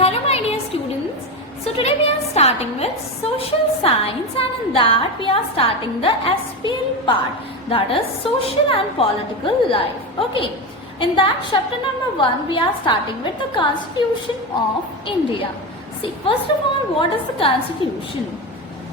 Hello my dear students. So today we are starting with social science, and in that we are starting the SPL part, that is social and political life. Okay. In that chapter number 1 we are starting with the Constitution of India. See, first of all, what is the Constitution?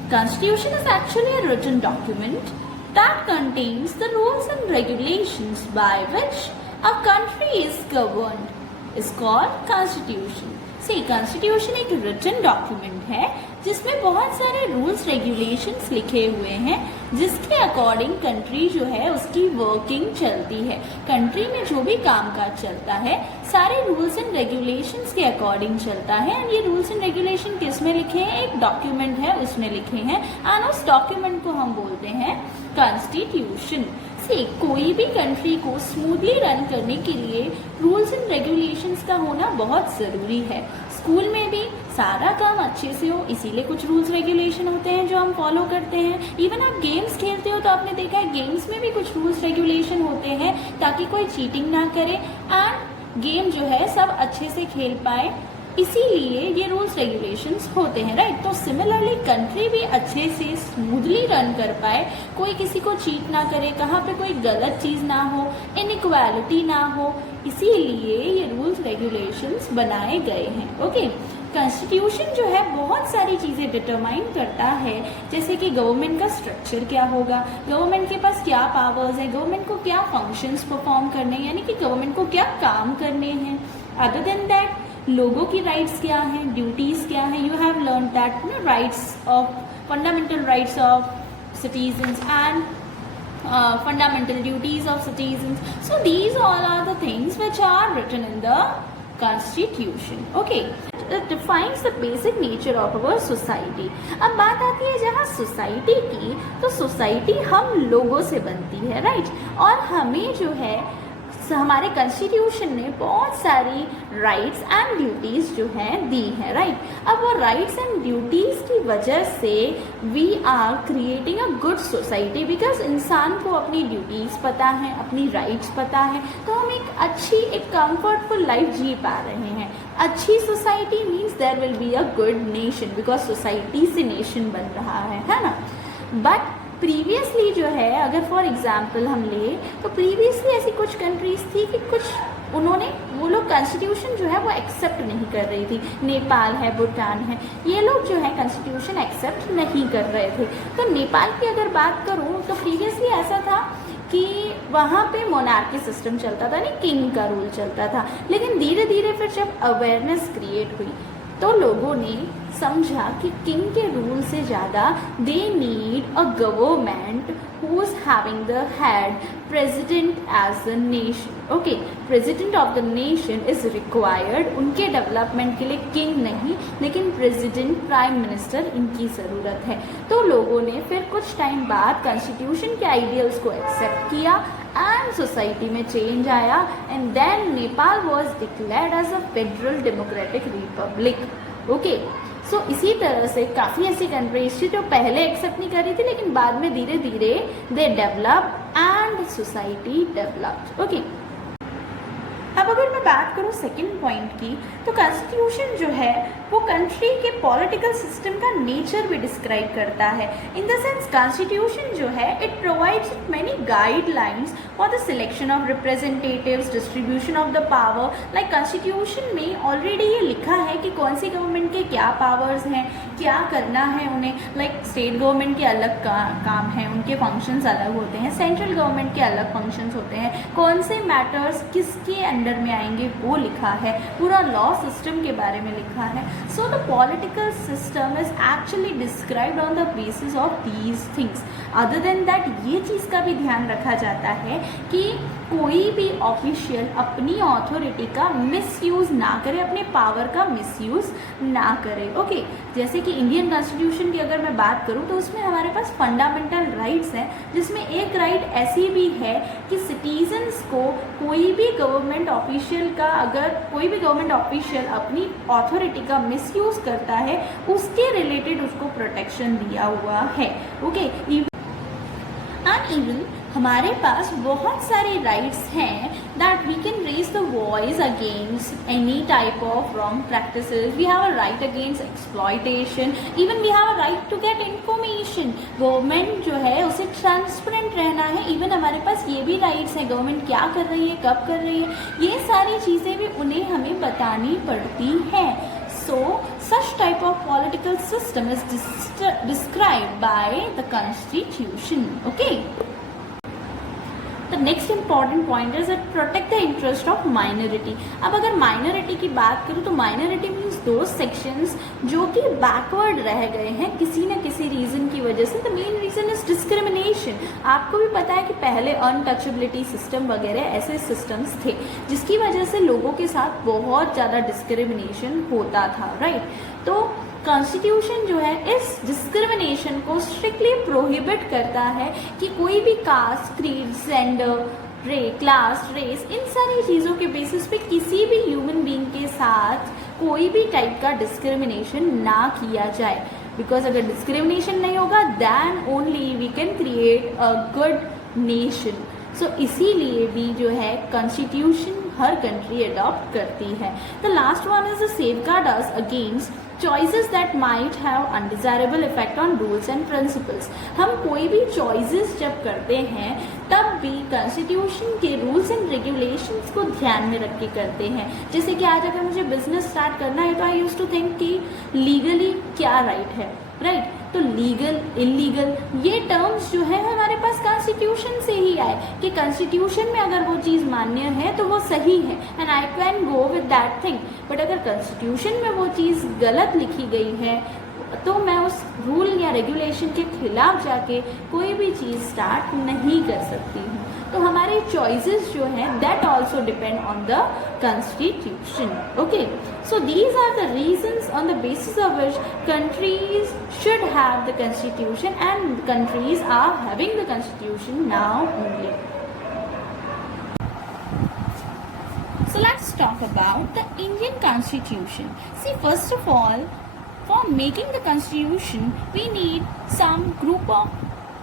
Constitution is actually a written document that contains the rules and regulations by which a country is governed. Is called Constitution. See, Constitution एक written document है जिसमें बहुत सारे rules regulations लिखे हुए हैं जिसके according country जो है उसकी वर्किंग चलती है। कंट्री में जो भी कामकाज चलता है सारे रूल्स एंड रेगुलेशंस के अकॉर्डिंग चलता है। एंड ये रूल्स एंड रेगुलेशन किस में लिखे हैं? एक डॉक्यूमेंट है उसमें लिखे हैं एंड उस डॉक्यूमेंट को हम बोलते हैं कॉन्स्टिट्यूशन। कोई भी कंट्री को स्मूथली रन करने के लिए रूल्स एंड रेगुलेशंस का होना बहुत ज़रूरी है। स्कूल में भी सारा काम अच्छे से हो इसीलिए कुछ रूल्स रेगुलेशन होते हैं जो हम फॉलो करते हैं। इवन आप गेम्स खेलते हो तो आपने देखा है गेम्स में भी कुछ रूल्स रेगुलेशन होते हैं ताकि कोई चीटिंग ना करे एंड गेम जो है सब अच्छे से खेल पाए, इसीलिए ये रूल्स रेगुलेशंस होते हैं, राइट। तो सिमिलरली कंट्री भी अच्छे से स्मूथली रन कर पाए, कोई किसी को चीट ना करे, कहाँ पे कोई गलत चीज़ ना हो, इनइक्वालिटी ना हो, इसीलिए ये रूल्स रेगुलेशंस बनाए गए हैं। ओके, कॉन्स्टिट्यूशन जो है बहुत सारी चीज़ें डिटरमाइन करता है, जैसे कि गवर्नमेंट का स्ट्रक्चर क्या होगा, गवर्नमेंट के पास क्या पावर्स हैं, गवर्नमेंट को क्या फंक्शंस परफॉर्म करने हैं, यानी कि गवर्नमेंट को क्या काम करने हैं। अदर देन दैट लोगों की राइट्स क्या हैं, ड्यूटीज़ क्या हैं। You have learn that rights of fundamental rights of citizens and fundamental duties of citizens. So these all are the things which are written in the Constitution. Okay, it defines the basic nature of our society. अब बात आती है जहाँ society की, तो society हम लोगों से बनती है, राइट। और हमें जो है हमारे कॉन्स्टिट्यूशन ने बहुत सारी राइट्स एंड ड्यूटीज़ जो हैं दी हैं, राइट। अब वो राइट्स एंड ड्यूटीज़ की वजह से we are creating a good society, because इंसान को अपनी ड्यूटीज़ पता है, अपनी राइट्स पता है, तो हम एक कंफर्टफुल लाइफ जी पा रहे हैं। अच्छी society means there will be a good nation, because society से नेशन बन रहा है ना। बट प्रीवियसली जो है, अगर फॉर एग्जांपल हम ले तो प्रीवियसली ऐसी कुछ कंट्रीज थी कि कुछ वो लोग कॉन्स्टिट्यूशन जो है वो एक्सेप्ट नहीं कर रही थी। नेपाल है, भूटान है, ये लोग जो है कॉन्स्टिट्यूशन एक्सेप्ट नहीं कर रहे थे। तो नेपाल की अगर बात करूँ तो प्रीवियसली ऐसा था कि वहाँ पे मोनार्की सिस्टम चलता था, नहीं किंग का रूल चलता था। लेकिन धीरे धीरे फिर जब अवेयरनेस क्रिएट हुई तो लोगों ने समझा कि किंग के रूल से ज़्यादा they need a government who is having the head president as the nation. Okay, president of the nation is required. उनके डेवलपमेंट के लिए किंग नहीं लेकिन प्रेसिडेंट, प्राइम मिनिस्टर, इनकी ज़रूरत है। तो लोगों ने फिर कुछ टाइम बाद कॉन्स्टिट्यूशन के आइडियल्स को एक्सेप्ट किया एंड सोसाइटी में चेंज आया and then Nepal was declared as a federal democratic republic. Okay, so इसी तरह से काफ़ी ऐसी कंट्रीज थी जो पहले एक्सेप्ट नहीं कर रही थी लेकिन बाद में धीरे धीरे they develop and society developed. Okay, अब अगर मैं बात करूँ सेकंड पॉइंट की, तो कॉन्स्टिट्यूशन जो है वो कंट्री के पॉलिटिकल सिस्टम का नेचर भी डिस्क्राइब करता है। इन द सेंस कॉन्स्टिट्यूशन जो है it provides many guidelines for the selection of representatives, distribution of the power. Like constitution में ऑलरेडी ये लिखा है कि कौन सी गवर्नमेंट के क्या पावर्स हैं, क्या करना है उन्हें। लाइक स्टेट गवर्नमेंट के अलग काम है, उनके फंक्शंस अलग होते हैं, सेंट्रल गवर्नमेंट के अलग फंक्शंस होते हैं, कौन से मैटर्स किसके अंडर में आएंगे वो लिखा है, पूरा लॉ सिस्टम के बारे में लिखा है। So the political system is actually described on the basis of these things. Other than that ये चीज़ का भी ध्यान रखा जाता है कि कोई भी ऑफिशियल अपनी अथॉरिटी का मिसयूज़ ना करे, अपने पावर का मिसयूज़ ना करे। ओके, जैसे कि इंडियन कॉन्स्टिट्यूशन की अगर मैं बात करूँ तो उसमें हमारे पास फंडामेंटल राइट्स हैं, जिसमें एक राइट ऐसी भी है कि सिटीजन्स को कोई भी गवर्नमेंट ऑफिशियल का, अगर कोई भी गवर्नमेंट ऑफिशियल अपनी अथॉरिटी का मिसयूज़ करता है उसके रिलेटेड उसको प्रोटेक्शन दिया हुआ है। ओके, एंड इवन हमारे पास बहुत सारे राइट्स हैं that we can raise the voice against any type of wrong practices. We have a right against exploitation. Even we have a right to get information. Government जो है उसे transparent रहना है. Even हमारे पास ये भी राइट्स हैं, गवर्नमेंट क्या कर रही है, कब कर रही है, ये सारी चीज़ें भी उन्हें हमें बतानी पड़ती हैं. So, such type of political system is described by the Constitution. Okay. The next important point is that protect the interest of minority. अब अगर minority की बात करूँ तो minority means those sections जो कि backward रह गए हैं किसी न किसी reason की वजह से. The main reason is discrimination. आपको भी पता है कि पहले untouchability system वगैरह ऐसे systems थे जिसकी वजह से लोगों के साथ बहुत ज़्यादा discrimination होता था, right? तो कॉन्स्टिट्यूशन जो है इस डिस्क्रिमिनेशन को स्ट्रिक्टली प्रोहिबिट करता है कि कोई भी caste, creed, gender, class, race, इन सारी चीज़ों के बेसिस पे किसी भी ह्यूमन बीइंग के साथ कोई भी टाइप का डिस्क्रिमिनेशन ना किया जाए. बिकॉज अगर डिस्क्रिमिनेशन नहीं होगा then only we can create a good nation. So इसीलिए भी जो है कॉन्स्टिट्यूशन हर कंट्री अडॉप्ट करती है. The last one is the safeguard us against choices that might have undesirable effect on rules and principles. हम कोई भी choices जब करते हैं तब भी constitution के rules and regulations को ध्यान में रख के करते हैं. जैसे कि आज अगर मुझे business start करना है तो I used to think कि legally क्या right है, right? तो लीगल, इलीगल ये टर्म्स जो है हमारे पास कॉन्स्टिट्यूशन से ही आए कि कॉन्स्टिट्यूशन में अगर वो चीज़ मान्य है तो वो सही है and I can go with that thing. But अगर कॉन्स्टिट्यूशन में वो चीज़ गलत लिखी गई है तो मैं उस रूल या रेगुलेशन के खिलाफ जाके कोई भी चीज़ स्टार्ट नहीं कर सकती हूँ. तो हमारे चॉइसेस जो हैं that also depend on the constitution. Okay, so these are the reasons on the basis of which countries should have the constitution and countries are having the constitution now only. So let's talk about the Indian Constitution. See, first of all, for making the Constitution, we need some group of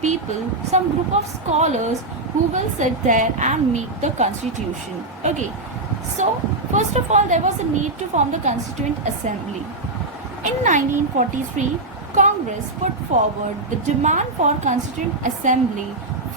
people, some group of scholars who will sit there and make the Constitution. Okay, so first of all, there was a need to form the Constituent Assembly. In 1943, Congress put forward the demand for Constituent Assembly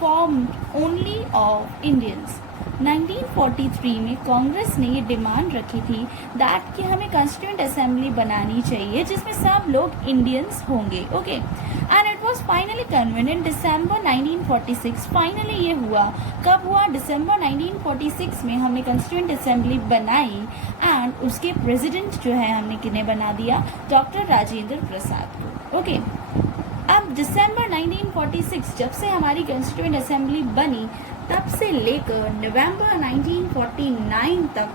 formed only of Indians. 1943 में कांग्रेस ने ये demand रखी थी that कि हमें constituent assembly बनानी चाहिए जिसमें सब लोग इंडियंस होंगे. Okay, and it was finally convened in December 1946. Finally ये हुआ. कब हुआ? दिसंबर 1946 में हमने कॉन्स्टिट्यूएंट असेंबली बनाई एंड उसके प्रेसिडेंट जो है हमने किन्हें बना दिया? डॉक्टर राजेंद्र प्रसाद को. ओके, अब दिसंबर 1946 जब से हमारी कॉन्स्टिट्यूएंट असेंबली बनी तब से लेकर नवंबर 1949 तक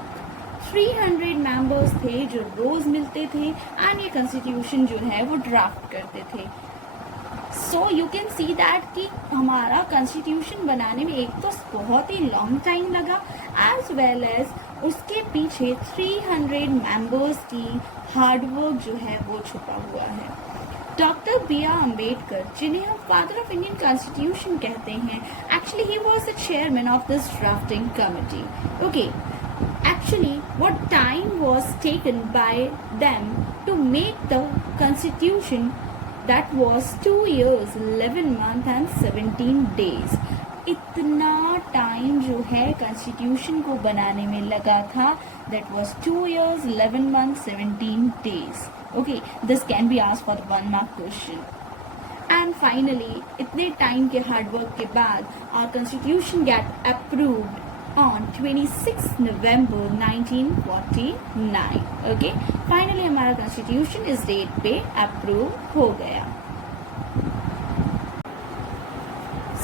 300 मेंबर्स थे जो रोज मिलते थे एंड ये कॉन्स्टिट्यूशन जो है वो ड्राफ्ट करते थे. So you can see that कि हमारा कॉन्स्टिट्यूशन बनाने में एक तो बहुत ही लॉन्ग टाइम लगा एज वेल एज उसके पीछे 300 मेंबर्स की हार्डवर्क जो है वो छुपा हुआ है. Doctor B.R. अम्बेडकर, जिन्हें हम फादर ऑफ इंडियन कॉन्स्टिट्यूशन कहते हैं, actually he was the chairman of this drafting committee. Okay, actually what time was taken by them to make the constitution that was 2 years 11 months and 17 days. इतना time जो है constitution को बनाने में लगा था. That was 2 years 11 months 17 days. Okay, this can be asked for the 1 mark question. And finally, इतने time के हार्डवर्क के बाद our constitution get approved on 26 November 1949. Okay, finally हमारा constitution इस डेट पे अप्रूव हो गया.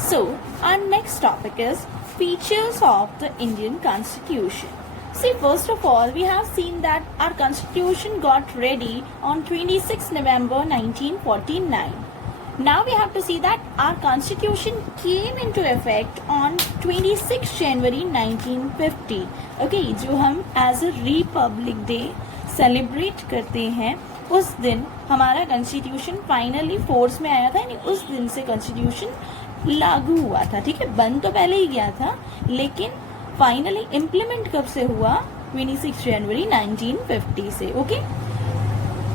So, our next topic is features of the Indian Constitution. See, first of all, we have seen that our constitution got ready on 26 November 1949. Now we have to see that our constitution came into effect on 26 January 1950. Okay, जो हम as a Republic Day celebrate करते हैं, उस दिन हमारा constitution finally force में आया था. यानी उस दिन से constitution लागू हुआ था, ठीक है, बन तो पहले ही गया था लेकिन फाइनली इम्प्लीमेंट कब से हुआ, 26 जनवरी 1950 से, okay.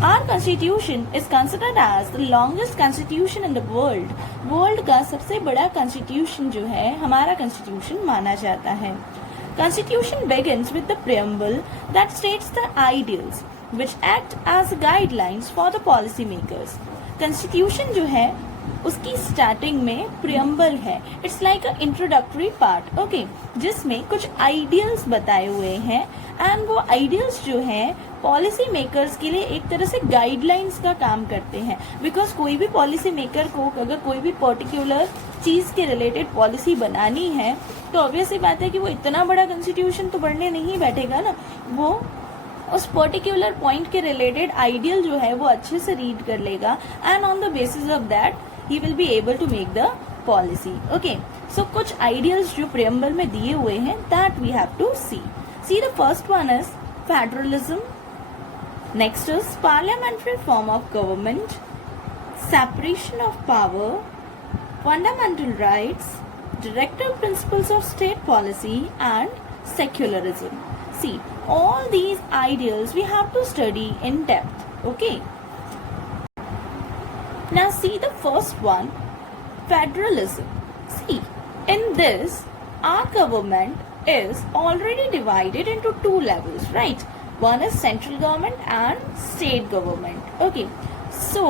Our constitution is considered as the longest constitution in the world. World का सबसे बड़ा constitution जो है हमारा constitution माना जाता है. Constitution begins with the preamble that states the ideals which act as guidelines for the policy makers. Constitution जो है उसकी स्टार्टिंग में प्रियम्बल है, it's like a introductory part, okay, जिसमें कुछ आइडियल्स बताए हुए हैं एंड वो आइडियल्स जो हैं पॉलिसी मेकर्स के लिए एक तरह से गाइडलाइंस का काम करते हैं. बिकॉज कोई भी पॉलिसी मेकर को अगर कोई भी पर्टिकुलर चीज के रिलेटेड पॉलिसी बनानी है तो ऑब्वियस सी बात है कि वो इतना बड़ा कॉन्स्टिट्यूशन तो पढ़ने नहीं बैठेगा ना, वो उस पर्टिकुलर पॉइंट के रिलेटेड आइडियल जो है वो अच्छे से रीड कर लेगा and on the basis of that he will be able to make the policy, okay. So कुछ आइडियल्स जो प्रियम्बल में दिए हुए हैं that we have to see the first one is federalism, next is parliamentary form of government, separation of power, fundamental rights, directive principles of state policy and secularism. See, all these ideals we have to study in depth, okay? Now see the first one, federalism. See, in this our government is already divided into two levels, right? One is central government and state government, okay? So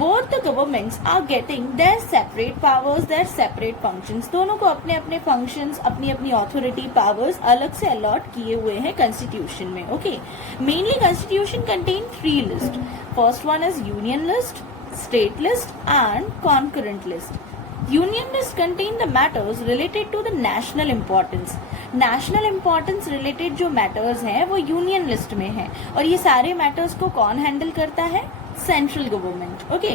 both the governments are getting their separate powers, their separate functions. दोनों को अपने अपने functions, अपनी अपनी authority powers अलग से allot किए हुए हैं constitution में, okay? Mainly constitution contain three lists. First one is union list, state list and concurrent list. Union list contain the matters related to the national importance. National importance related जो matters हैं वो union list में है और ये सारे matters को कौन handle करता है? Central government, okay.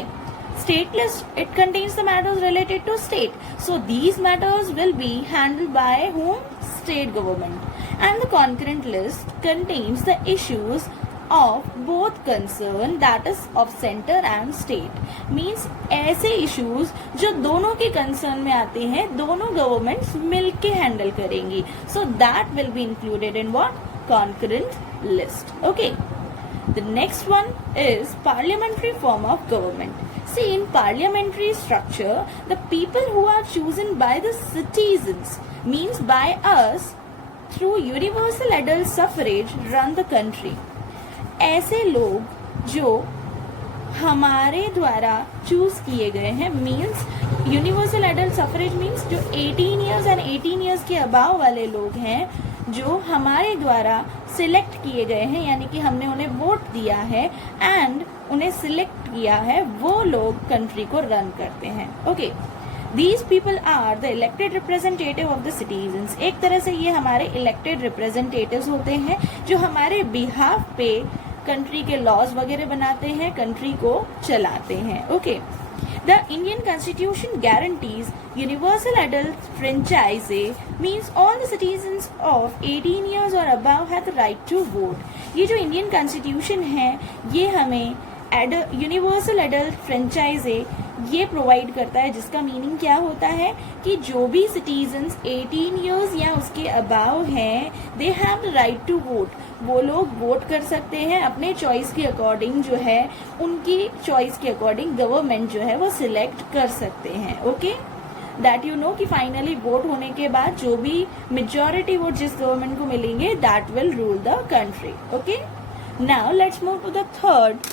State list, it contains the matters related to state, so these matters will be handled by whom? State government. And the concurrent list contains the issues of both concern, that is of center and state. Means ऐसे issues जो दोनों के concern में आते हैं, दोनों governments मिलके handle करेंगी, so that will be included in what? Concurrent list, okay. The next one is parliamentary form of government. See, in parliamentary structure, the people who are chosen by the citizens, means by us, through universal adult suffrage run the country. ऐसे लोग जो हमारे द्वारा choose किए गए हैं, means universal adult suffrage means जो 18 years and 18 years के अबाव वाले लोग हैं जो हमारे द्वारा सिलेक्ट किए गए हैं, यानी कि हमने उन्हें वोट दिया है एंड उन्हें सिलेक्ट किया है, वो लोग कंट्री को रन करते हैं, okay. These people are the elected representative of the citizens. एक तरह से ये हमारे elected representatives होते हैं जो हमारे behalf पे कंट्री के लॉज वगैरह बनाते हैं, कंट्री को चलाते हैं, okay. The Indian Constitution guarantees universal adult franchise, means all the citizens of 18 years or above have the right to vote. ये जो इंडियन कॉन्स्टिट्यूशन है ये हमें यूनिवर्सल एडल्ट फ्रेंचाइज ये प्रोवाइड करता है, जिसका मीनिंग क्या होता है कि जो भी सिटीजन्स 18 इयर्स या उसके अबाव हैं they have the right to vote. वो लोग वोट कर सकते हैं अपने चॉइस के अकॉर्डिंग, जो है उनकी चॉइस के अकॉर्डिंग गवर्नमेंट जो है वो सिलेक्ट कर सकते हैं, ओके. दैट यू नो कि फाइनली वोट होने के बाद जो भी मेजॉरिटी वोट जिस गवर्नमेंट को मिलेंगे that will rule the country, okay. Now let's move to the third,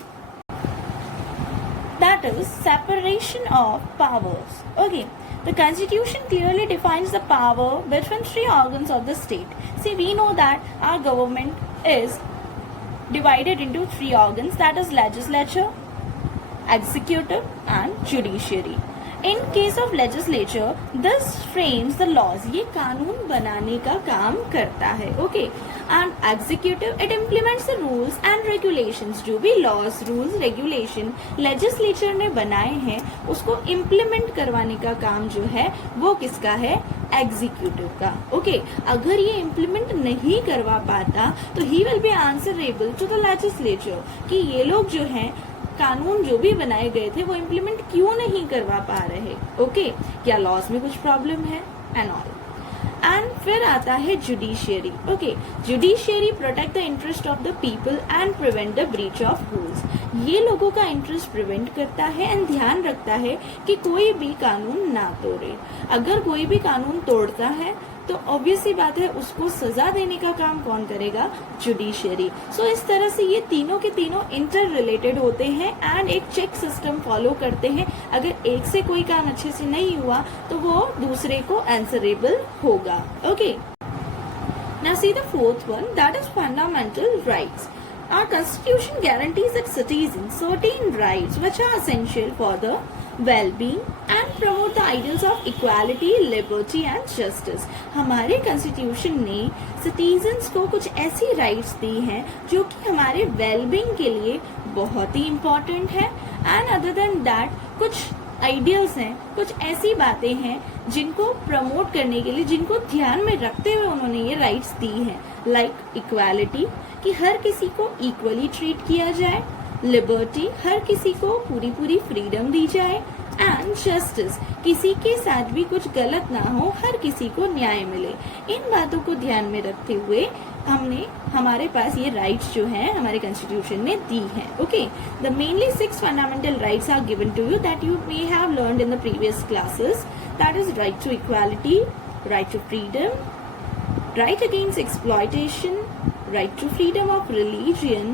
that is separation of powers, okay. The constitution clearly defines the power between three organs of the state. See, we know that our government is divided into three organs, that is legislature, executive and judiciary. In case of legislature, this frames the laws, ये कानून बनाने का काम करता है, okay. And executive, it implements the rules and regulations. जो भी laws, rules, regulation legislature ने बनाए हैं उसको implement करवाने का काम जो है वो किसका है? एग्जीक्यूटिव का। ओके, अगर ये इम्प्लीमेंट नहीं करवा पाता तो he will be answerable to the legislature कि ये लोग जो हैं कानून जो भी बनाए गए थे वो इम्प्लीमेंट क्यों नहीं करवा पा रहे। ओके, क्या लॉज में कुछ प्रॉब्लम है एंड ऑल। एंड फिर आता है judiciary. Okay, judiciary protect the interest of the people and prevent the breach of rules. ये लोगों का इंटरेस्ट प्रिवेंट करता है एंड ध्यान रखता है कि कोई भी कानून ना तोड़े। अगर कोई भी कानून तोड़ता है तो ऑब्वियस सी बात है उसको सजा देने का काम कौन करेगा, जुडिशियरी। सो इस तरह से ये तीनों के तीनों इंटर रिलेटेड होते हैं एंड एक चेक सिस्टम फॉलो करते हैं। अगर एक से कोई काम अच्छे से नहीं हुआ तो वो दूसरे को आंसरेबल होगा। Okay, now see the fourth one, that is fundamental rights. Our constitution guarantees that citizens certain rights which are essential for the well-being and promote the ideals of equality, liberty and justice. हमारे constitution ने citizens को कुछ ऐसी rights दी हैं जो कि हमारे well-being के लिए बहुत ही important है and other than that कुछ आइडियल्स हैं, कुछ ऐसी बातें हैं जिनको प्रमोट करने के लिए, जिनको ध्यान में रखते हुए उन्होंने ये राइट्स दी हैं, लाइक इक्वालिटी कि हर किसी को इक्वली ट्रीट किया जाए, लिबर्टी हर किसी को पूरी पूरी फ्रीडम दी जाए एंड जस्टिस किसी के साथ भी कुछ गलत ना हो, हर किसी को न्याय मिले। इन बातों को ध्यान में रखते हुए हमारे पास ये राइट्स जो हैं हमारे कॉन्स्टिट्यूशन ने दी हैं। Okay, the mainly 6 fundamental rights are given to you that you may have learned in the previous classes, that is right to equality, right to freedom, right against exploitation, right to freedom of religion,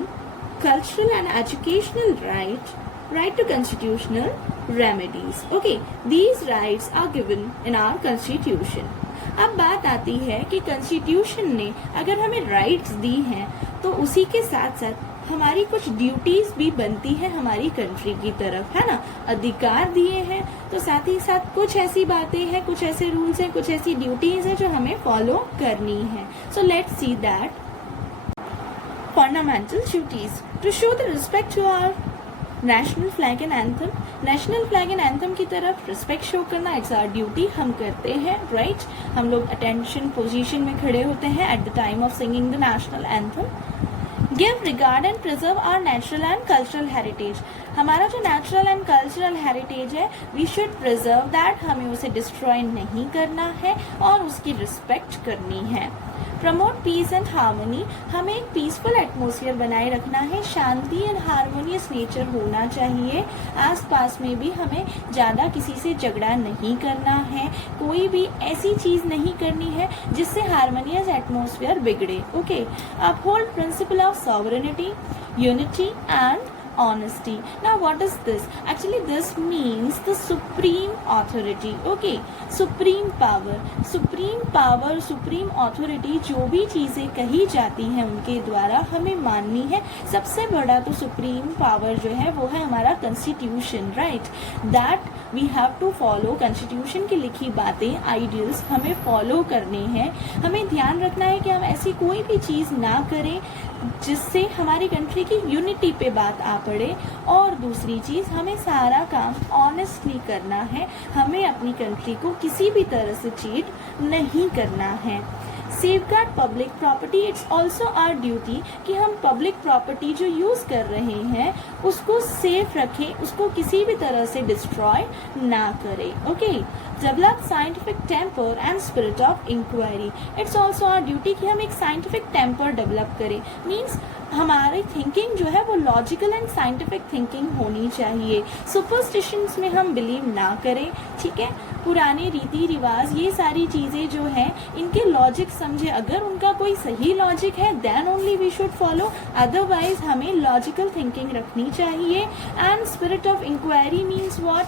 cultural and educational right, right to constitutional remedies. Okay, these rights are given in our constitution. अब बात आती है कि constitution ने अगर हमें rights दी हैं तो उसी के साथ साथ हमारी कुछ ड्यूटीज भी बनती है हमारी कंट्री की तरफ, है ना। अधिकार दिए हैं तो साथ ही साथ कुछ ऐसी बातें हैं, कुछ ऐसे रूल्स हैं, कुछ ऐसी ड्यूटीज हैं जो हमें फॉलो करनी है। So let's see that fundamental duties to show the respect to our national flag and anthem. National flag and anthem की तरफ रिस्पेक्ट शो करना इट्स आवर ड्यूटी, हम करते हैं, राइट। हम लोग अटेंशन पोजीशन में खड़े होते हैं at the time of singing the national anthem. Give regard and preserve our natural and cultural heritage. हमारा जो नेचुरल एंड कल्चरल हेरिटेज है वी शुड प्रिजर्व दैट, हमें उसे डिस्ट्रॉय नहीं करना है और उसकी रिस्पेक्ट करनी है। प्रमोट पीस एंड हार्मोनी, हमें एक पीसफुल एटमोसफियर बनाए रखना है, शांति एंड हार्मोनियस नेचर होना चाहिए। आसपास में भी हमें ज़्यादा किसी से झगड़ा नहीं करना है, कोई भी ऐसी चीज़ नहीं करनी है जिससे हार्मोनियस एटमोसफियर बिगड़े। Okay, uphold principle of sovereignty, unity and honesty. Now what is this? Actually this means the supreme authority. Okay, supreme power, supreme authority, जो भी चीजें कही जाती हैं उनके द्वारा हमें माननी है। सबसे बड़ा तो सुप्रीम पावर जो है वो है हमारा constitution, right. That we have to follow, constitution की लिखी बातें, आइडियल्स हमें फॉलो करने हैं। हमें ध्यान रखना है कि हम ऐसी कोई भी चीज ना करें जिससे हमारी कंट्री की यूनिटी पे बात आ पड़े, और दूसरी चीज हमें सारा काम ऑनेस्टली करना है, हमें अपनी कंट्री को किसी भी तरह से चीट नहीं करना है। Safeguard public property, it's also our duty कि हम पब्लिक प्रॉपर्टी जो यूज कर रहे हैं उसको सेफ रखें, उसको किसी भी तरह से डिस्ट्रॉय ना करें। Okay, develop scientific temper and spirit of inquiry, it's also our duty कि हम एक साइंटिफिक टेम्पर डेवलप करें। मीन्स हमारी थिंकिंग जो है वो लॉजिकल एंड साइंटिफिक थिंकिंग होनी चाहिए। सुपरस्टिशंस में हम बिलीव ना करें, ठीक है। पुराने रीति रिवाज, ये सारी चीज़ें जो हैं इनके लॉजिक समझे, अगर उनका कोई सही लॉजिक है then only we should follow, otherwise हमें लॉजिकल थिंकिंग रखनी चाहिए। And spirit of inquiry means what,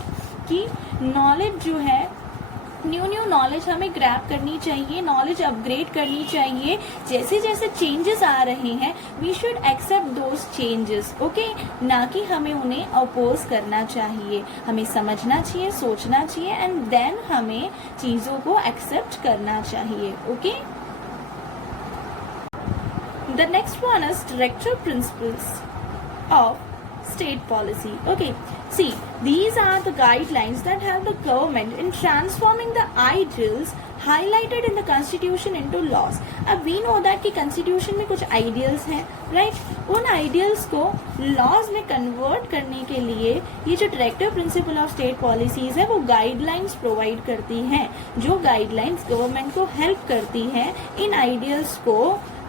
कि नॉलेज जो है, न्यू नॉलेज हमें ग्रैब करनी चाहिए, नॉलेज अपग्रेड करनी चाहिए। जैसे जैसे चेंजेस आ रहे हैं we should accept those changes, okay, ना कि हमें उन्हें अपोज करना चाहिए। हमें समझना चाहिए, सोचना चाहिए एंड देन हमें चीज़ों को एक्सेप्ट करना चाहिए। Okay, the next one is director principles of state policy. Okay, see, these are the guidelines that help the government in transforming the ideals, highlighted in the constitution into laws. अब we know that कि constitution में कुछ ideals हैं, right? उन ideals को laws में convert करने के लिए ये जो directive principle of state policies है वो guidelines provide करती हैं, जो guidelines government को help करती हैं इन ideals को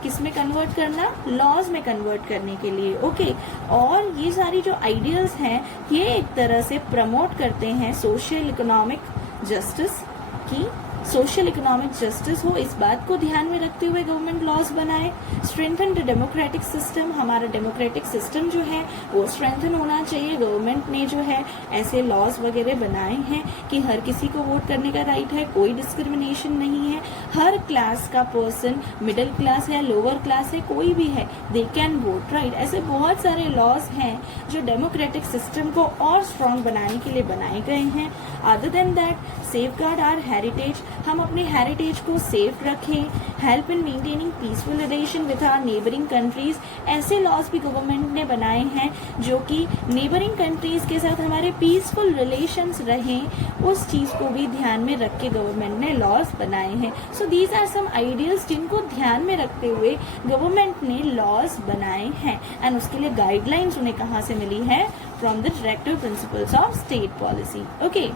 किस में कन्वर्ट करना, लॉज में कन्वर्ट करने के लिए, ओके। और ये सारी जो आइडियल्स हैं ये एक तरह से प्रमोट करते हैं सोशल इकोनॉमिक जस्टिस की, सोशल इकोनॉमिक जस्टिस हो इस बात को ध्यान में रखते हुए गवर्नमेंट लॉज बनाए। स्ट्रेंथन द डेमोक्रेटिक सिस्टम, हमारा डेमोक्रेटिक सिस्टम जो है वो स्ट्रेंथन होना चाहिए। गवर्नमेंट ने जो है ऐसे लॉज वगैरह बनाए हैं कि हर किसी को वोट करने का राइट है, कोई डिस्क्रिमिनेशन नहीं है, हर क्लास का पर्सन, मिडिल क्लास है, लोअर क्लास है, कोई भी है, दे कैन वोट, राइट। ऐसे बहुत सारे लॉज हैं जो डेमोक्रेटिक सिस्टम को और स्ट्रॉन्ग बनाने के लिए बनाए गए हैं। Other than that, safeguard our heritage, हम अपने हेरिटेज को सेफ रखें। Help in maintaining peaceful relation with our neighbouring countries, ऐसे लॉज भी गवर्नमेंट ने बनाए हैं जो कि नेबरिंग कंट्रीज के साथ हमारे पीसफुल रिलेशंस रहें, उस चीज़ को भी ध्यान में रख के गवर्नमेंट ने लॉज बनाए हैं। So these are some ideals जिनको ध्यान में रखते हुए गवर्नमेंट ने लॉज बनाए हैं, एंड उसके लिए गाइडलाइंस उन्हें कहाँ से मिली है, from the directive principles of state policy, okay.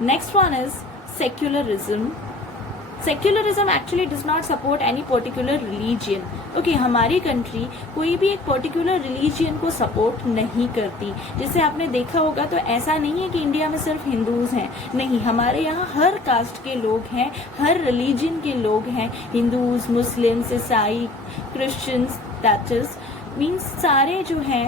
Next one is secularism. Secularism actually does not support any particular religion. Okay, हमारी कंट्री कोई भी एक पर्टिकुलर रिलीजियन को सपोर्ट नहीं करती। जैसे आपने देखा होगा तो ऐसा नहीं है कि इंडिया में सिर्फ हिंदूज हैं, नहीं, हमारे यहाँ हर कास्ट के लोग हैं, हर रिलीजन के लोग हैं, हिंदूज, मुस्लिम्स, ईसाई, क्रिश्चियंस, दैट इज मीन्स सारे जो हैं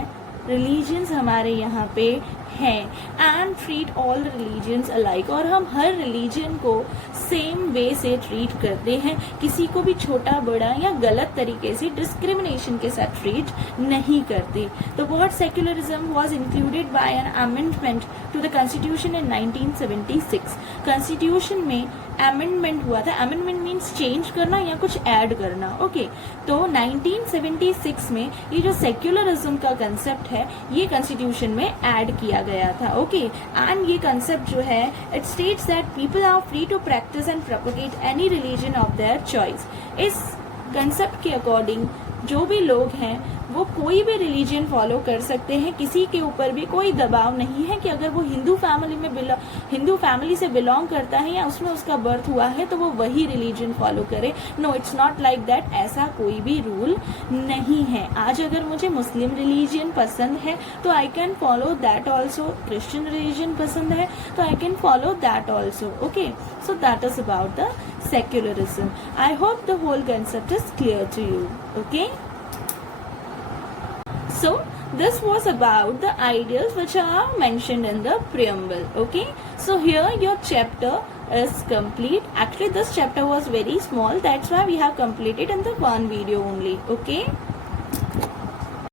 रिलीजन्स हमारे यहाँ पे हैं, and treat all religions alike, और हम हर रिलीजन को सेम वे से ट्रीट करते हैं, किसी को भी छोटा बड़ा या गलत तरीके से डिस्क्रिमिनेशन के साथ ट्रीट नहीं करते। तो word secularism was included by an amendment to the constitution in 1976। Constitution में अमेंडमेंट हुआ था, अमेंडमेंट मीन्स चेंज करना या कुछ ऐड करना, ओके। तो 1976 में ये जो सेक्युलरिज्म का कंसेप्ट है ये कॉन्स्टिट्यूशन में ऐड किया गया था, ओके। एंड ये कंसेप्ट जो है it states that people are free to practise and propagate any religion of their choice. इस कंसेप्ट के अकॉर्डिंग जो भी लोग हैं वो कोई भी रिलीजन फॉलो कर सकते हैं, किसी के ऊपर भी कोई दबाव नहीं है कि अगर वो हिंदू फैमिली से बिलोंग करता है या उसमें उसका बर्थ हुआ है तो वो वही रिलीजन फॉलो करे। No, it's not like that, ऐसा कोई भी रूल नहीं है। आज अगर मुझे मुस्लिम रिलीजन पसंद है तो I can follow that also, Christian religion पसंद है तो I can follow that also, okay. So that is about the secularism. I hope the whole concept is clear to you, okay? So this was about the ideals which are mentioned in the preamble, okay? So here your chapter is complete. Actually this chapter was very small, that's why we have completed in the one video only, okay?